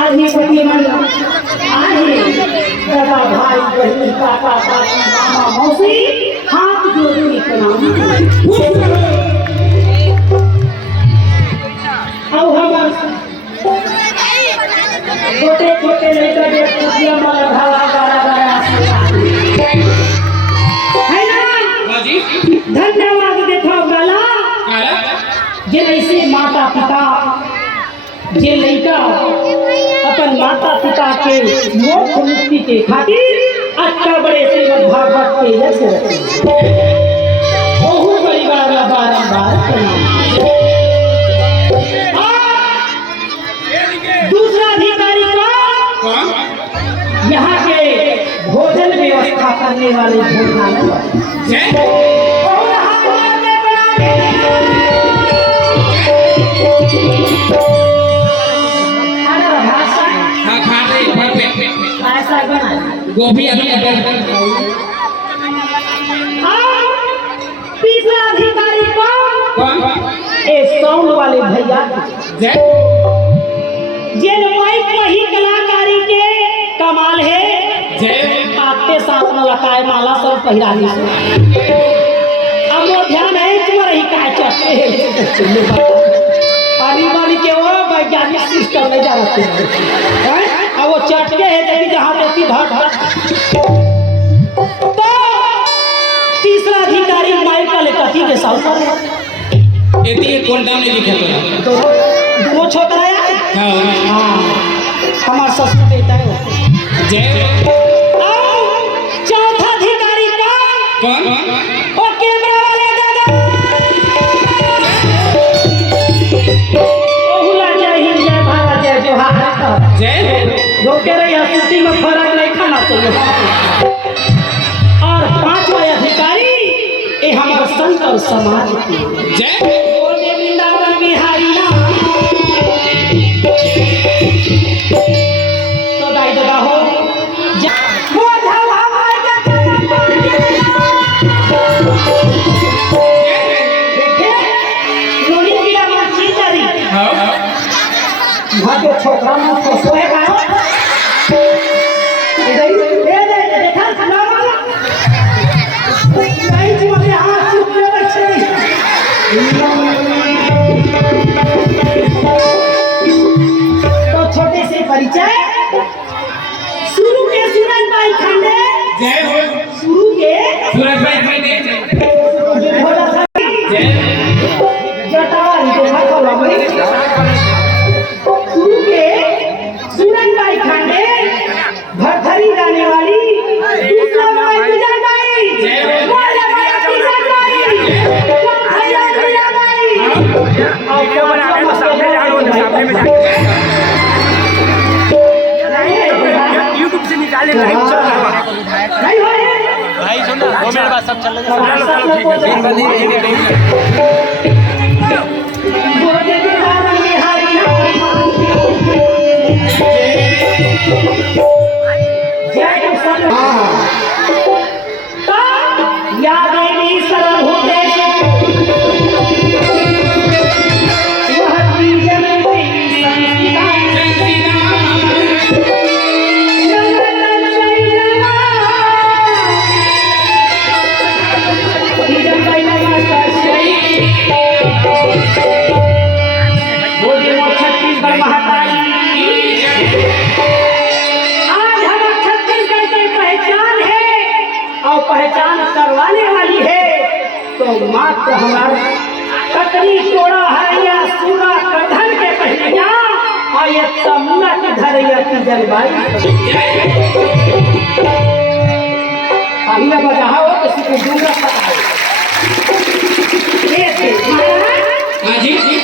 आधी बड़ी मन आधी दादा भाई बहन काका काकी मामा मौसी हाथ जोड़ने के नाम अब हम छोटे छोटे लेकर जो खुशियां माला धारा गारा गारा है ना जी धन्यवाद देखो गाला जे ऐसे माता पिता जे लड़का अपन माता पिता के मोक्ष मुक्ति के खातिर अच्छा बड़े श्रीमद् भागवत के यज्ञ बहुत बड़ी बारंबार दूसरा अधिकारी कौन? यहाँ के भोजन व्यवस्था करने वाले भोजनालय गोभी तीसरा अधिकारी कौन? साउंड वाले भैया जिन माइक वही कलाकारी के कमाल है आपके साथ में लताए माला सब पहिरानी से अब वो ध्यान है तुम्हारी का चक्के पानी वाली के वो वैज्ञानिक सिस्टम में जा रहे हैं अब वो चटके है देखिए जहाँ देखी धड़ तो तीसरा अधिकारी माइक वाले कथी के साथ ये कौन दाम नहीं लिखा तो वो छोकरा है हाँ हमार ससुर बेटा है चौथा अधिकारी कौन? वो कैमरा वाले दादा ओहुला जय हिंद जय भारत जय जोहार जय जो कह रही है शूटिंग में फर्क नहीं खाना चाहिए और पांचवा अधिकारी ये हमारे संत और समाज जय वृंदावन बिहारी तो दाई दादा हो छोकरा में सोचो है का इधर ले दे देखा ना वाला नहीं जी मुझे हाथ चुप ले रखे तो छोटे से परिचय शुरू के सूरज भाई खंडे जय हो शुरू के सूरज भाई खंडे जय जटावारी के हाथ वाला भरथरी जाने वाली दूसरा भाई दुजन भाई बोले भैया दुजन भाई वीडियो बना रहे हो सामने जाओ सामने में जाओ YouTube से निकाले लाइव चल रहा है नहीं हो भाई सुन वो मेरे पास सब चल रहा है चलो ठीक है बोले बिहार बिहारी पहचान करवाने वाली है तो मात्र हमारा ककड़ी तोड़ा है या सूरा कटहल के पहलिया और ये तमुना की धरैया की जलवाई अभी बजाओ किसी को दूंगा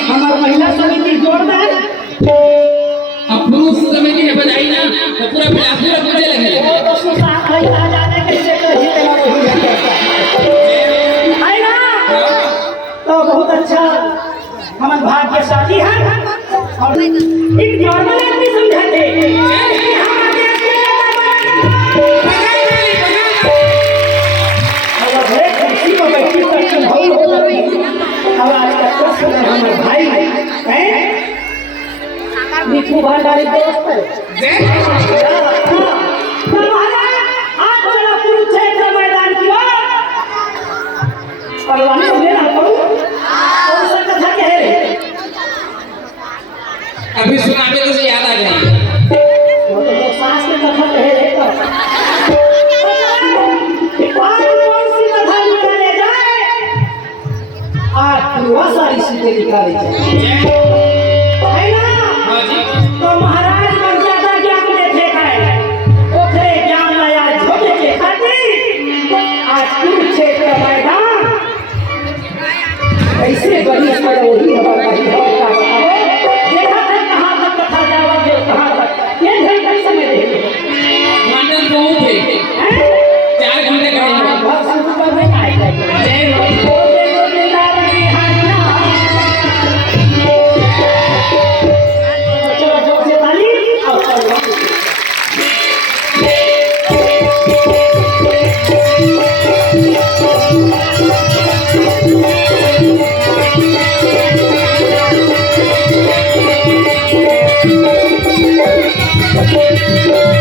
हमारी महिला समिति जोरदार अब पुरुष समिति है बजाई ना तो पूरा बजे लगे तो सुसात है आ जाने के लिए तो बहुत अच्छा हमारे भाग्यशाली है और एक नॉर्मल आदमी समझाते भिक्षु भंडारी दोस्त है। जय तो महाराज आज चलो कुरुक्षेत्र मैदान की ओर। पहलवानी सुने ना करूं कौन सा कथा कह रहे अभी सुनाते तो याद आ गई। वो तो सास में कथा कह रहे तो कौन सी कथा निकाले जाए आज पूरा सारी सीटें निकाली जाए है ना। हाँ जी तो महाराज बन ज्यादा ज्ञान में थे गए ओखरे ज्ञान लाया झोले के खातिर आज कुरुक्षेत्र मैदान ऐसे बड़ी पर वही हमारा का बताओ देखा था कहाँ तक कथा जाओगे कहाँ तक ये घंटे समय देखो मंडल बहुत है 4 घंटे का है। बहुत संस्कृत में आएगा जय हो। चलो जोर से ताली और चलो Thank you.